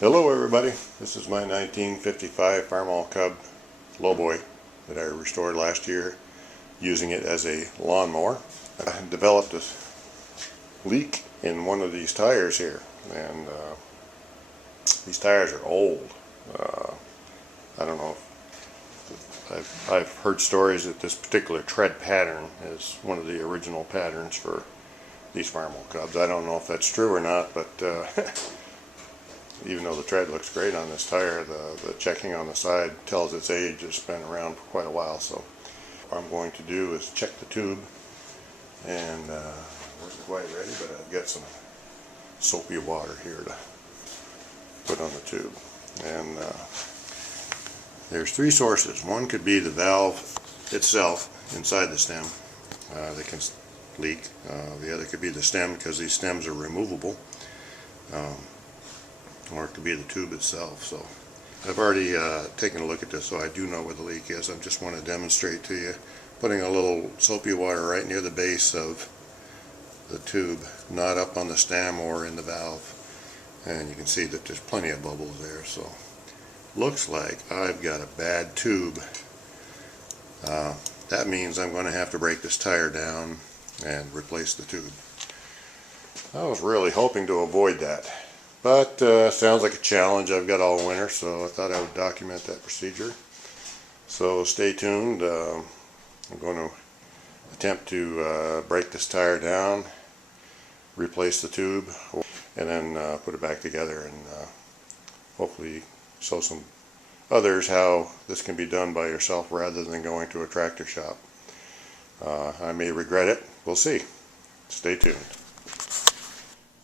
Hello everybody, this is my 1955 Farmall Cub lowboy that I restored last year using it as a lawnmower. I developed a leak in one of these tires here, and these tires are old. I don't know, I've heard stories that this particular tread pattern is one of the original patterns for these Farmall Cubs. I don't know if that's true or not, but even though the tread looks great on this tire, the checking on the side tells its age. It's been around for quite a while. So what I'm going to do is check the tube, and wasn't quite ready, but I've got some soapy water here to put on the tube. And there's three sources. One could be the valve itself inside the stem that can leak. The other could be the stem, because these stems are removable. Or it could be the tube itself. So I've already taken a look at this, so I do know where the leak is. I just want to demonstrate to you, putting a little soapy water right near the base of the tube, not up on the stem or in the valve, and you can see that there's plenty of bubbles there. So looks like I've got a bad tube. That means I'm going to have to break this tire down and replace the tube. I was really hoping to avoid that, but sounds like a challenge I've got all winter, so I thought I would document that procedure. So stay tuned. I'm going to attempt to break this tire down, replace the tube, and then put it back together, and hopefully show some others how this can be done by yourself rather than going to a tractor shop. I may regret it. We'll see. Stay tuned.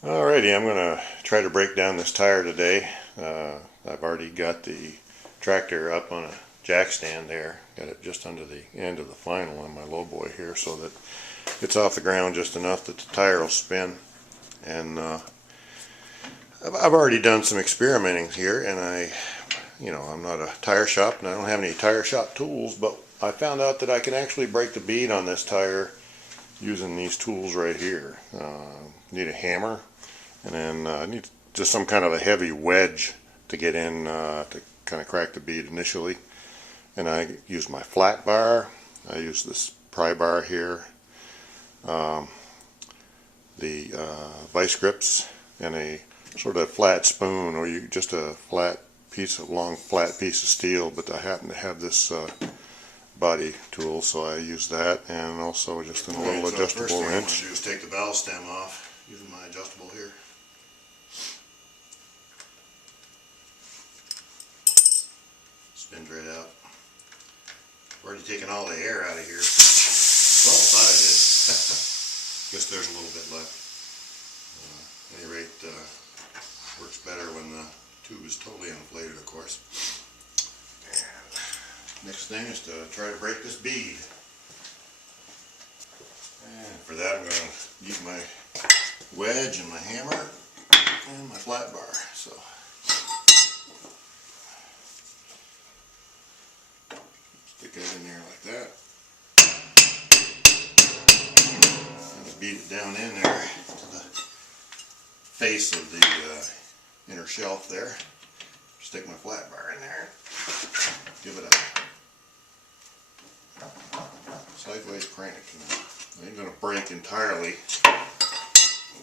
Alrighty, I'm going to try to break down this tire today. I've already got the tractor up on a jack stand there. Got it just under the end of the final on my lowboy here, so that it's off the ground just enough that the tire will spin. And I've already done some experimenting here, and I'm not a tire shop and I don't have any tire shop tools, but I found out that I can actually break the bead on this tire using these tools right here. Need a hammer, and then I need just some kind of a heavy wedge to get in to kind of crack the bead initially. And I use my flat bar. I use this pry bar here, the vice grips, and a sort of flat spoon, or just a long flat piece of steel. But I happen to have this body tool, so I use that, and also just a little adjustable wrench. First thing I want to do is take the valve stem off using my adjustable here. Spins right out. I've already taken all the air out of here. Well, I thought I did. Guess there's a little bit left. At any rate, works better when the tube is totally inflated, of course. And next thing is to try to break this bead. And for that, I'm going to use my wedge and my hammer and my flat bar. So stick that in there like that, and beat it down in there to the face of the inner shelf there. Stick my flat bar in there, give it a sideways crank. It ain't going to break entirely. I'm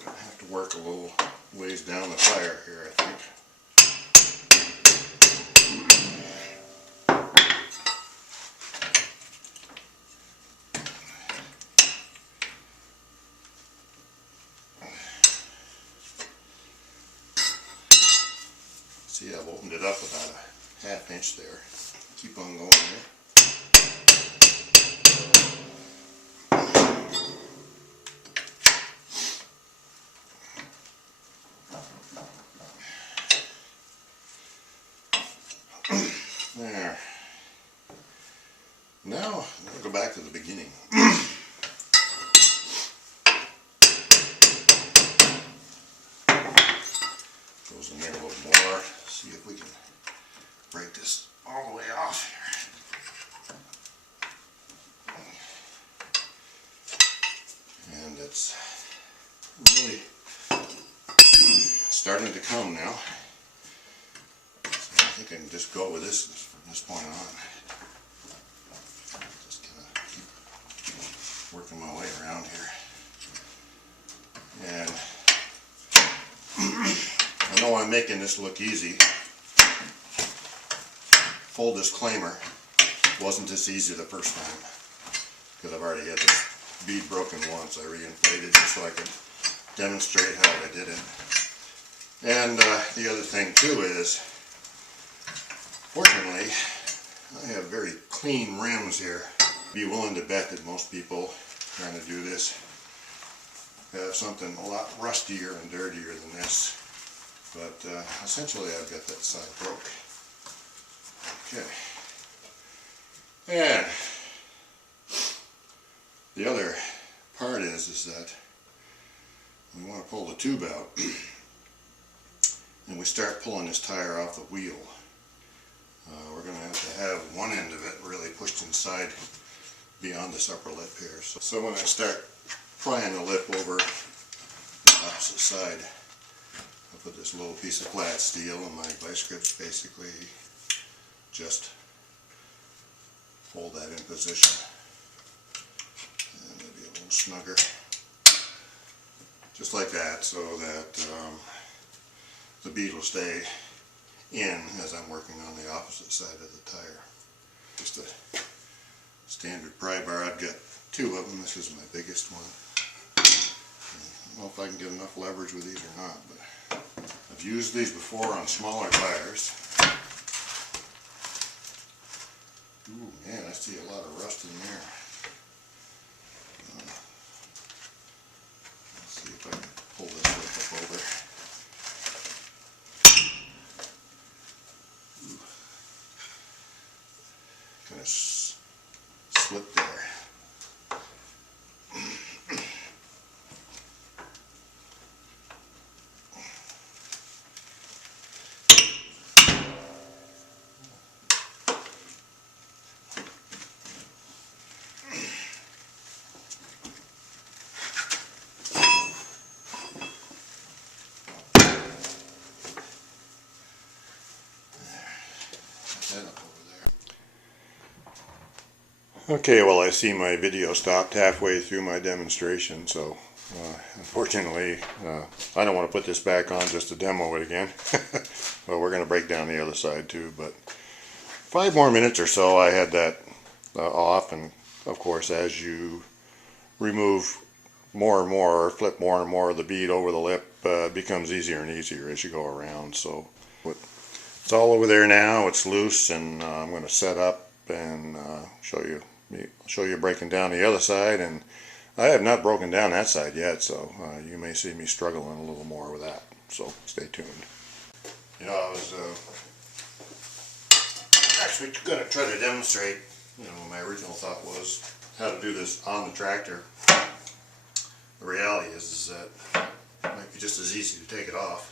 going to have to work a little ways down the tire here, I think. See, I've opened it up about a ½ inch there. Keep on going there. There. Now, I'm going to go back to the beginning. Goes in there a little more. See if we can break this all the way off here. And it's really starting to come now. think I can just go with this from this point on. Just kind of keep working my way around here. And I know I'm making this look easy. Full disclaimer, it wasn't this easy the first time, because I've already had this bead broken once. I re-inflated it so I could demonstrate how I did it. And the other thing too is, fortunately, I have very clean rims here. Be willing to bet that most people trying to do this have something a lot rustier and dirtier than this. But essentially I've got that side broke. Okay. And the other part is that we want to pull the tube out and we start pulling this tire off the wheel. We're going to have one end of it really pushed inside beyond this upper lip here. So when I start prying the lip over the opposite side, I put this little piece of flat steel and my vice grips basically just hold that in position. And maybe a little snugger. Just like that, so that the bead will stay in as I'm working on the opposite side of the tire. Just a standard pry bar. I've got two of them. This is my biggest one. I don't know if I can get enough leverage with these or not, but I've used these before on smaller tires. Ooh, man, I see a lot of rust in there. Let's see if I can pull this lip up over. Ooh. Kind of slipped there. Okay, well, I see my video stopped halfway through my demonstration, so unfortunately I don't want to put this back on just to demo it again. Well, we're going to break down the other side too, but 5 more minutes or so I had that off, and of course as you remove more and more, or flip more and more of the bead over the lip, it becomes easier and easier as you go around. So it's all over there now, it's loose, and I'm going to set up and show you breaking down the other side. And I have not broken down that side yet, so you may see me struggling a little more with that, so stay tuned. You know, I was actually going to try to demonstrate, you know, my original thought was how to do this on the tractor. The reality is that it might be just as easy to take it off.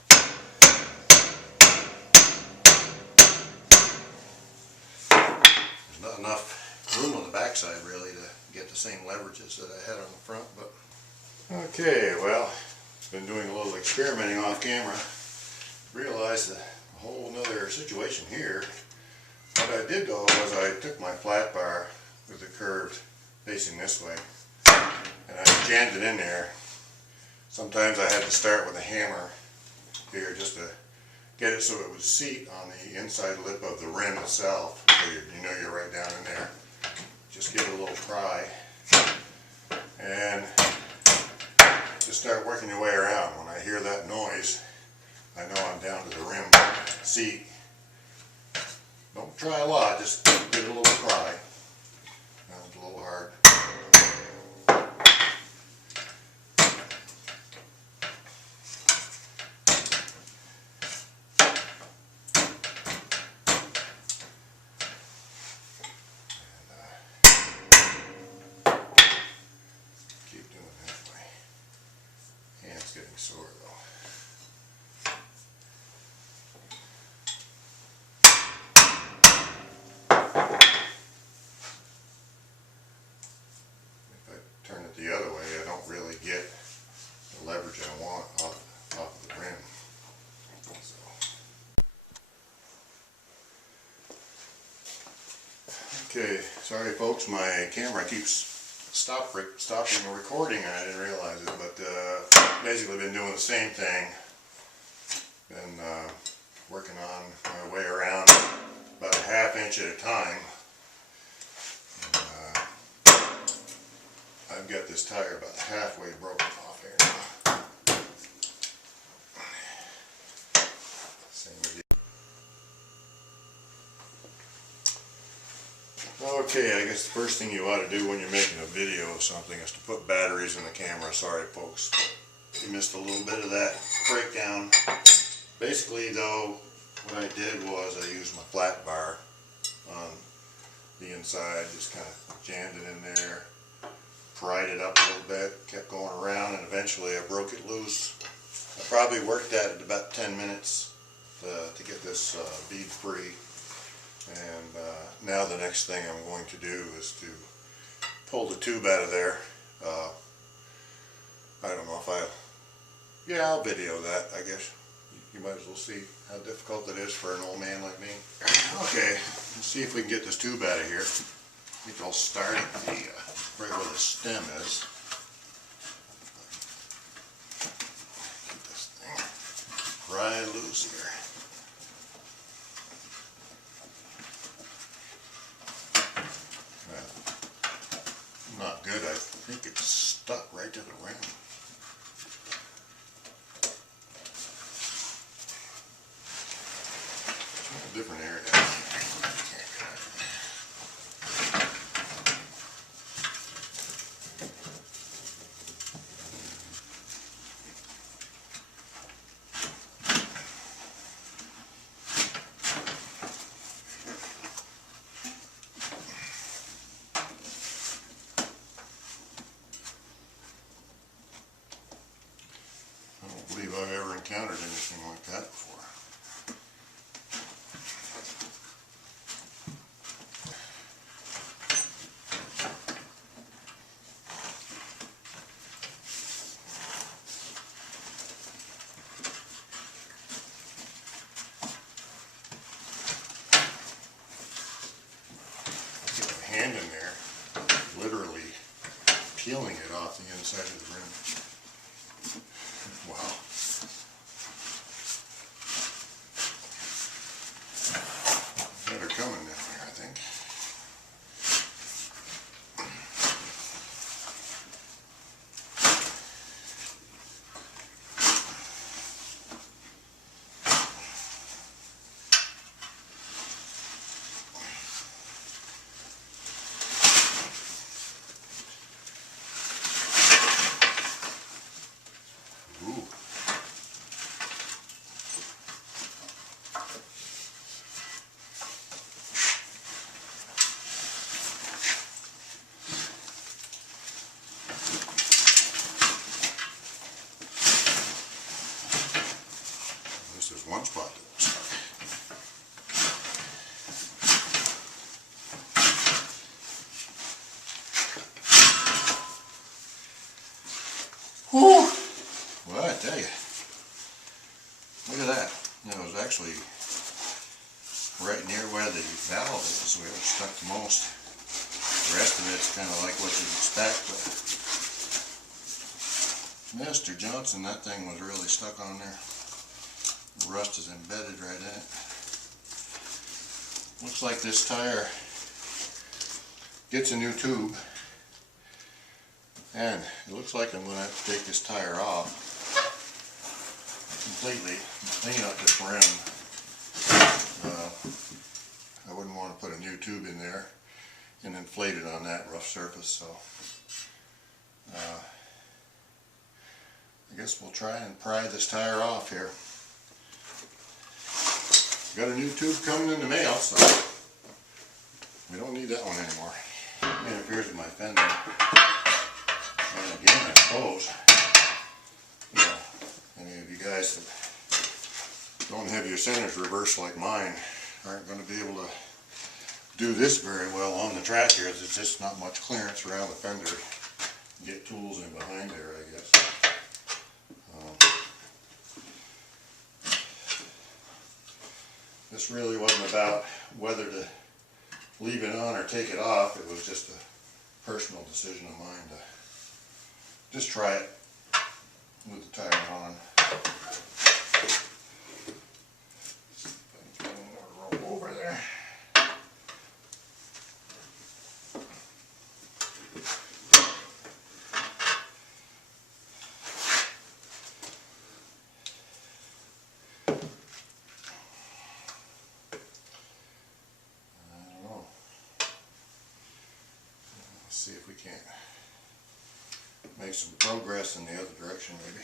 There's not enough room on the backside really to get the same leverages that I had on the front. But okay, well, been doing a little experimenting off camera. Realized a whole nother situation here. What I did though was I took my flat bar with the curved facing this way and I jammed it in there. Sometimes I had to start with a hammer here just to get it so it would seat on the inside lip of the rim itself, so you know you're right down in there. Just give it a little pry and just start working your way around. When I hear that noise, I know I'm down to the rim seat. Don't try a lot, just give it a little pry. That was a little hard. Getting sore though. Okay, sorry folks, my camera keeps stopping the recording and I didn't realize it, but basically been doing the same thing. Been working on my way around about a ½ inch at a time. I've got this tire about halfway broken off here now. Same with you. Okay, I guess the first thing you ought to do when you're making a video of something is to put batteries in the camera. Sorry folks, you missed a little bit of that breakdown. Basically though, what I did was I used my flat bar on the inside, just kind of jammed it in there, pried it up a little bit, kept going around, and eventually I broke it loose. I probably worked at it about 10 minutes to get this bead free. And now the next thing I'm going to do is to pull the tube out of there. I don't know if yeah, I'll video that, I guess. You might as well see how difficult it is for an old man like me. Okay, let's see if we can get this tube out of here. I think I'll start at the, right where the stem is. Get this thing right loose here. Not good, I think it's stuck right to the rim. It's a different area. I don't believe I've ever encountered anything like that before. Get my hand in there, literally peeling it off the inside of the rim. Wow. Better coming down here, I think. Ooh. This is one spot that was stuck. Whew. Well, I tell you, look at that. It was actually right near where the valve is where it stuck the most. The rest of it's kind of like what you'd expect, but Mr. Johnson, that thing was really stuck on there. The rust is embedded right in it. Looks like this tire gets a new tube, and it looks like I'm going to have to take this tire off completely and clean up this rim. I wouldn't want to put a new tube in there and inflate it on that rough surface, so I guess we'll try and pry this tire off here. Got a new tube coming in the mail, so we don't need that one anymore. It interferes with my fender. And again, I suppose, you know, any of you guys that don't have your centers reversed like mine aren't going to be able to do this very well on the track here. There's just not much clearance around the fender. Get tools in behind there, I guess. This really wasn't about whether to leave it on or take it off. It was just a personal decision of mine to just try it with the tire on. Roll over there. See if we can't make some progress in the other direction maybe.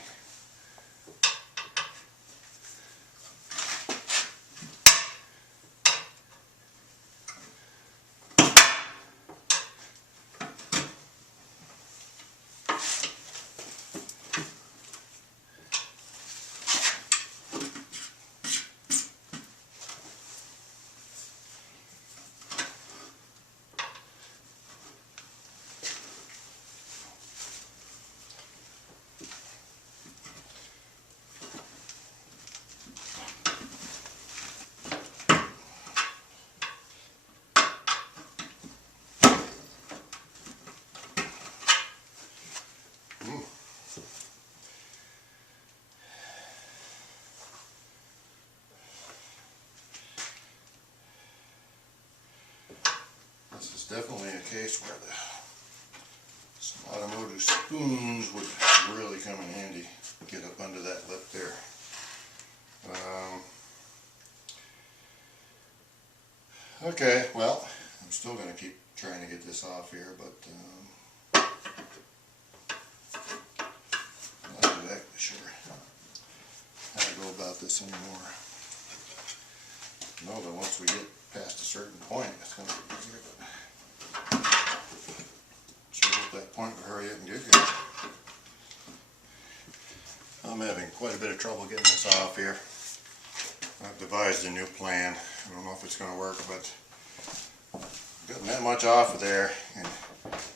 This is definitely a case where some automotive spoons would really come in handy. Get up under that lip there. Okay, well, I'm still going to keep trying to get this off here, but I'm not exactly sure how to go about this anymore. I know that once we get past a certain point, it's going to be easier, but sure at that point we hurry up and get here. I'm having quite a bit of trouble getting this off here. I've devised a new plan. I don't know if it's going to work, but I've gotten that much off of there, and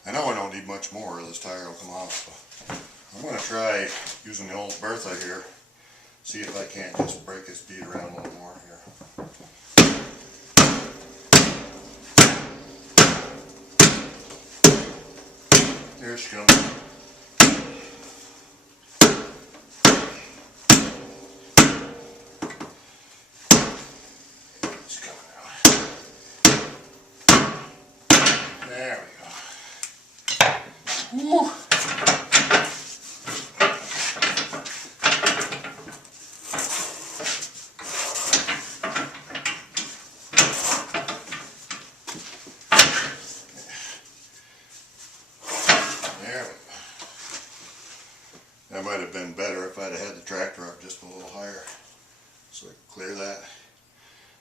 I know I don't need much more, or this tire will come off. So I'm going to try using the old Bertha here, see if I can't just break this bead around a little more here. Here she comes. It's coming out. There we go. Woo. That might have been better if I'd have had the tractor up just a little higher, so I could clear that.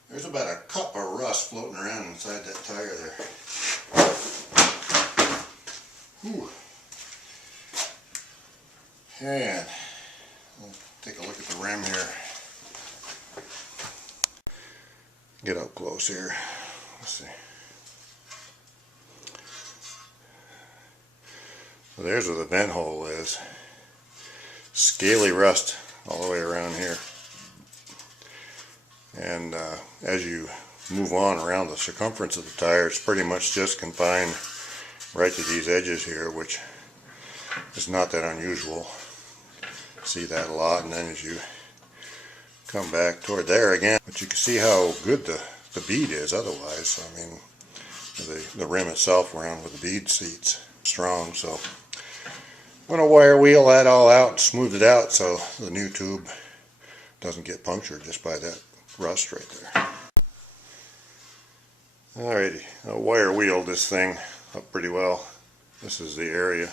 There's about a cup of rust floating around inside that tire there. Whew. And let's take a look at the rim here. Get up close here. Let's see. So there's where the vent hole is. Scaly rust all the way around here, and as you move on around the circumference of the tire, it's pretty much just confined right to these edges here, which is not that unusual. See that a lot, and then as you come back toward there again, but you can see how good the bead is otherwise. I mean, the rim itself around with the bead seats strong, so I'm going to wire wheel that all out, smooth it out so the new tube doesn't get punctured just by that rust right there. Alrighty, I wire wheeled this thing up pretty well. This is the area.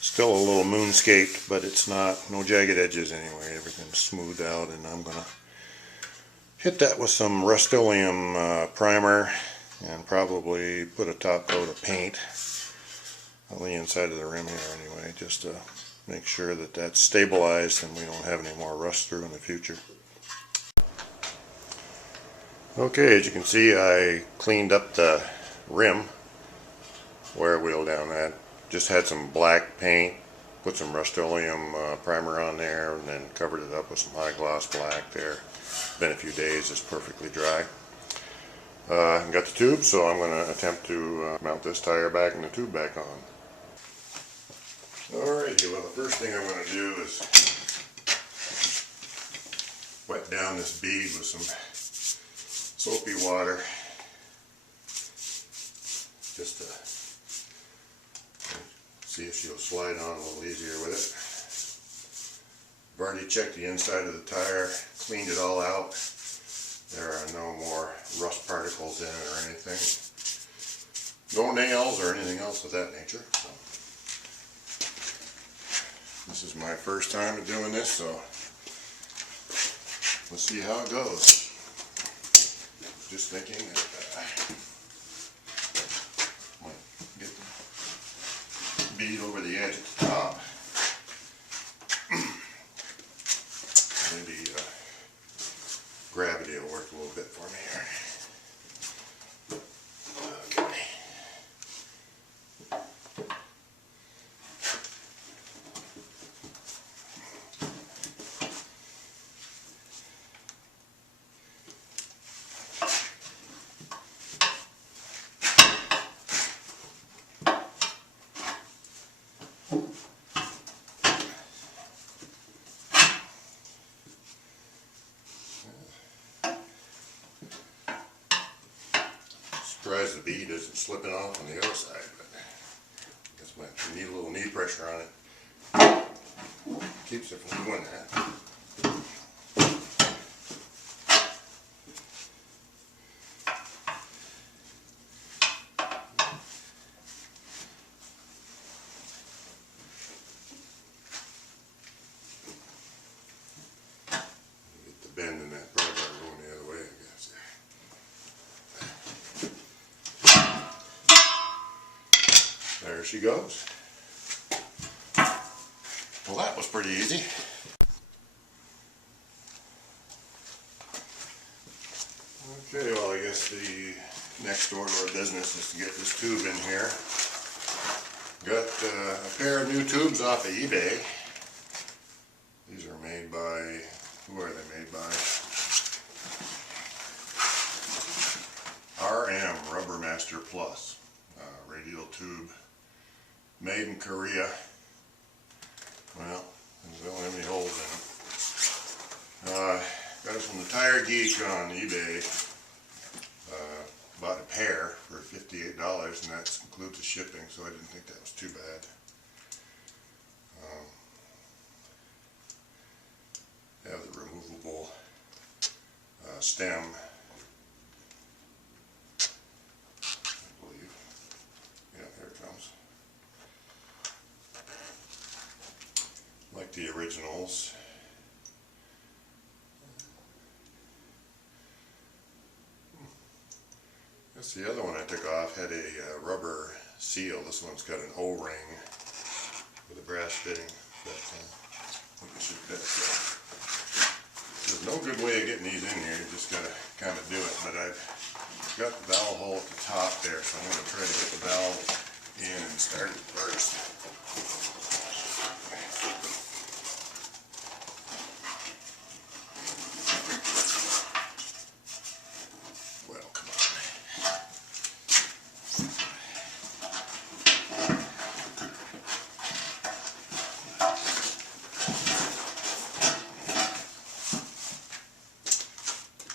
Still a little moonscaped, but it's not, no jagged edges anyway. Everything's smoothed out, and I'm going to hit that with some Rust-Oleum primer and probably put a top coat of paint on the inside of the rim here anyway, just to make sure that that's stabilized and we don't have any more rust through in the future. Okay, as you can see, I cleaned up the rim, wire wheel down that, just had some black paint, put some Rust-Oleum primer on there, and then covered it up with some high gloss black there. Been a few days, it's perfectly dry. Got the tube, so I'm going to attempt to mount this tire back and the tube back on. Alrighty, well the first thing I'm going to do is wet down this bead with some soapy water, just to see if she'll slide on a little easier with it. I've already checked the inside of the tire, cleaned it all out. There are no more rust particles in it or anything. No nails or anything else of that nature. So, this is my first time doing this, so let's see how it goes. Just thinking that might get the bead over the edge at the top. Maybe gravity will work a little bit for me here. Okay. Surprised the bead isn't slipping off on the other side, but I guess we need a little knee pressure on it. Keeps it from doing that. Get the bend in that pry bar going the other way, I guess. There she goes. Well, that was pretty easy. Okay, well, I guess the next order of business is to get this tube in here. Got a pair of new tubes off of eBay. These are made by, who are they made by? RM Rubber Master Plus. Radial tube. Made in Korea. Well, they don't have any holes in them. Got it from the Tire Geek on eBay. Bought a pair for $58, and that includes the shipping, so I didn't think that was too bad. Have the removable stem, I believe. Yeah, here it comes. Like the originals. Guess the other one I took off had a rubber seal. This one's got an O-ring with a brass fitting, but I think it should fit. There's no good way of getting these in here. You just gotta kind of do it. But I've got the valve hole at the top there, so I'm going to try to get the valve in and start it first.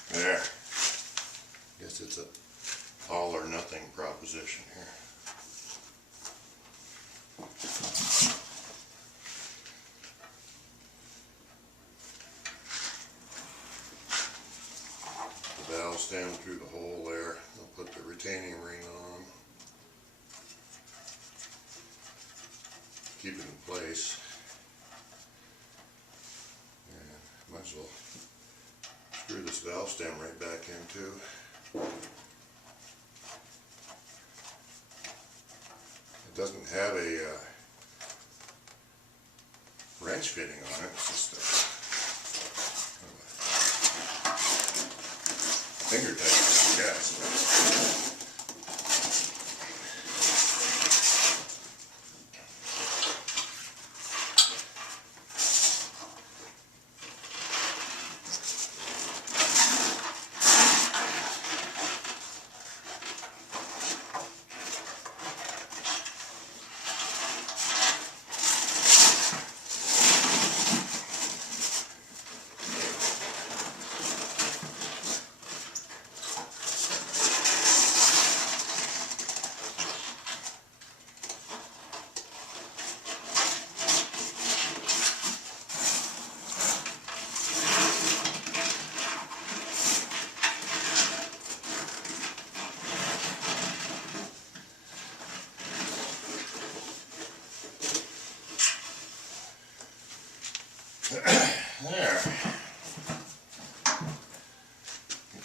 There. Guess it's a all or nothing proposition here. The valve stem through the hole there. I'll put the retaining ring on. Keep it in place. And might as well screw this valve stem right back in too. It doesn't have a wrench fitting on it, it's just a finger tight, I guess.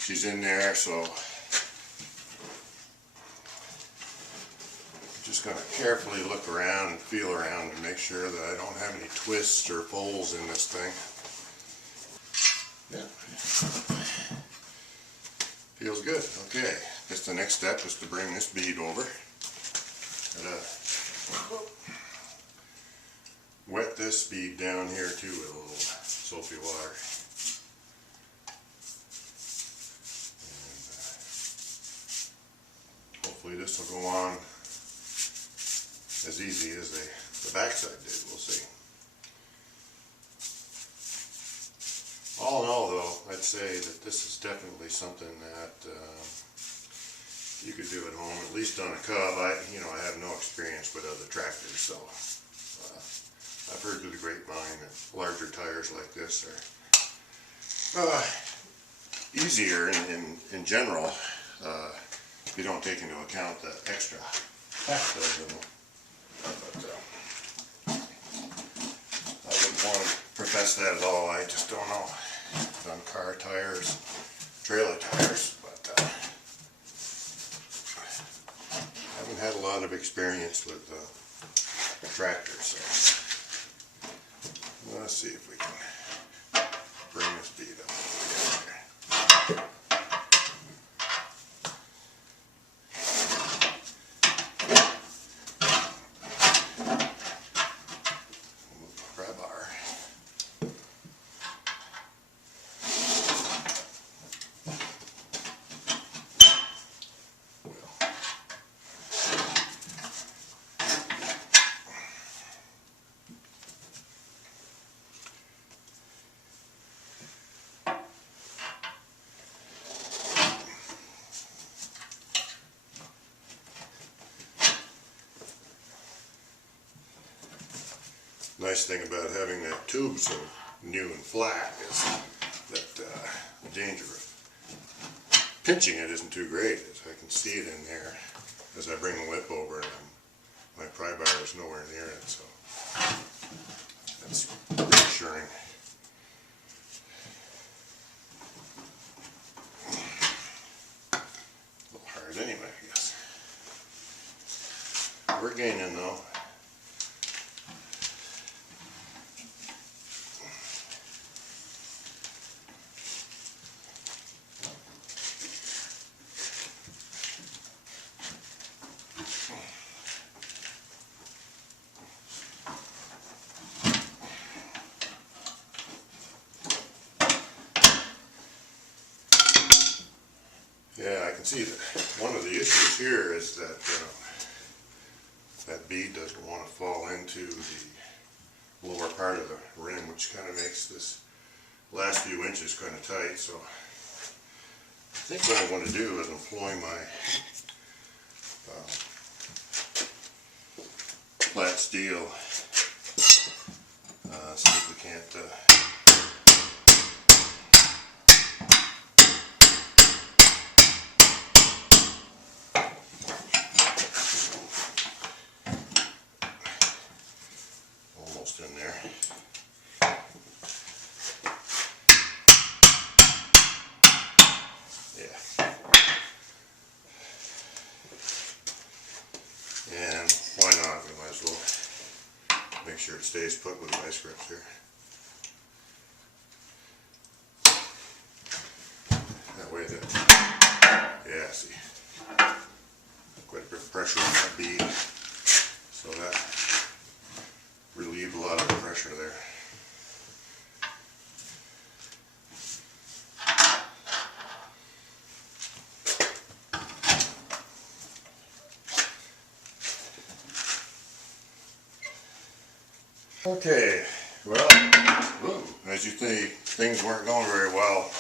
she's in there, so just going to carefully look around and feel around and make sure that I don't have any twists or folds in this thing. Yeah. Feels good. Okay, guess the next step is to bring this bead over. Wet this bead down here too with a little soapy water. And hopefully this will go on as easy as the backside did. We'll see. All in all though, I'd say that this is definitely something that you could do at home, at least on a Cub. I have no experience with other tractors, so I've heard through the grapevine that larger tires like this are easier in general if you don't take into account the extra half dozen. But I wouldn't want to profess that at all. I just don't know. On car tires, trailer tires, but I haven't had a lot of experience with tractors. So let's see if we can bring this bead up. Grab our nice thing about having that tube so new and flat is that the danger of pinching it isn't too great, as I can see it in there as I bring the lip over and my pry bar is nowhere near it, so that's reassuring. A little hard anyway, I guess. We're gaining though. Yeah, I can see that one of the issues here is that that bead doesn't want to fall into the lower part of the rim, which kind of makes this last few inches kind of tight. So I think what I want to do is employ my flat steel. See if we can't almost in there. Yeah. And why not? We might as well make sure it stays put with the vice grips here. That way yeah, see, quite a bit of pressure on that bead, so that relieved a lot of the pressure there. Okay, well, as you think things weren't going very well,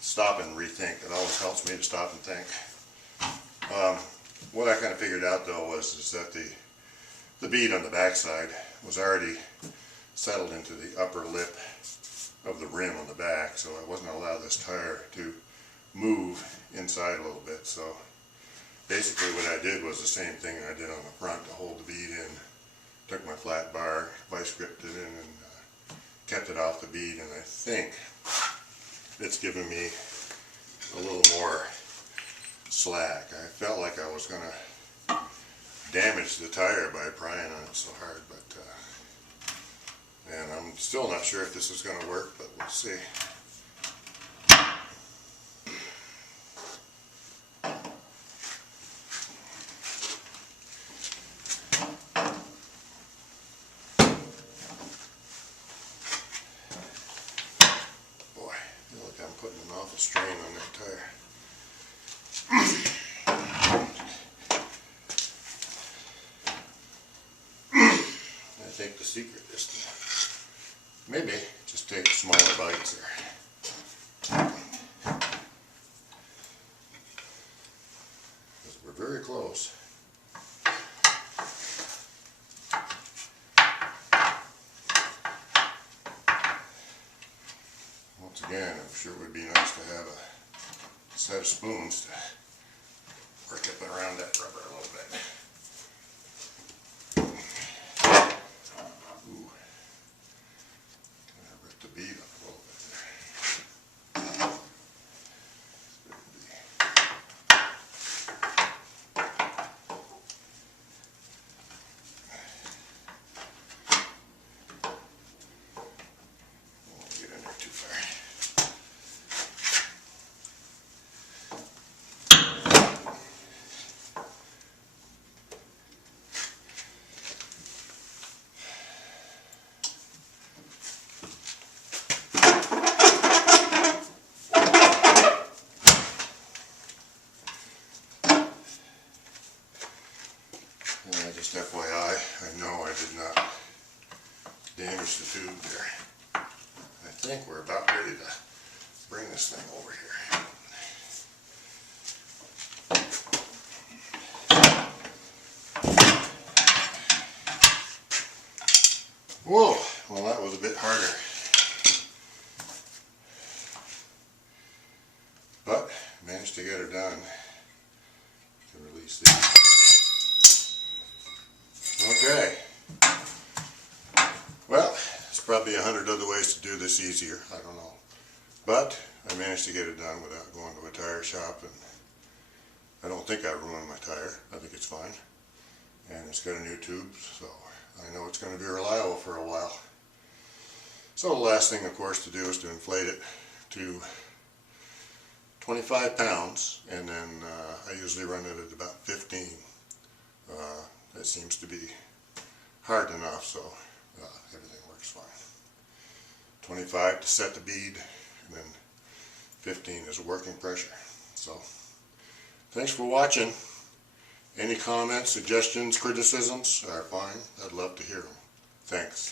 stop and rethink. It always helps me to stop and think. What I kind of figured out though was that the bead on the backside was already settled into the upper lip of the rim on the back, so I wasn't going to allow this tire to move inside a little bit. So basically what I did was the same thing I did on the front to hold the bead in. Took my flat bar, vice gripped it in, and kept it off the bead, and I think it's given me a little more slack. I felt like I was going to damage the tire by prying on it so hard, but and I'm still not sure if this is going to work, but we'll see. Boy, I feel like I'm putting an awful strain on that tire. I think the secret is to maybe just take smaller bites here. Because we're very close. Once again, I'm sure it would be nice to have a set of spoons to work up around that rubber a little bit. The bead up a little bit there. Won't get in there too far. Just FYI, I know I did not damage the tube there. I think we're about ready to bring this thing over here. Whoa, well that was a bit harder. But managed to get her done to release these. Okay, well, there's probably 100 other ways to do this easier, I don't know. But I managed to get it done without going to a tire shop, and I don't think I ruined my tire. I think it's fine. And it's got a new tube, so I know it's going to be reliable for a while. So the last thing, of course, to do is to inflate it to 25 pounds, and then I usually run it at about 15. That seems to be hard enough, so everything works fine. 25 to set the bead, and then 15 is working pressure. So, thanks for watching. Any comments, suggestions, criticisms are fine. I'd love to hear them. Thanks.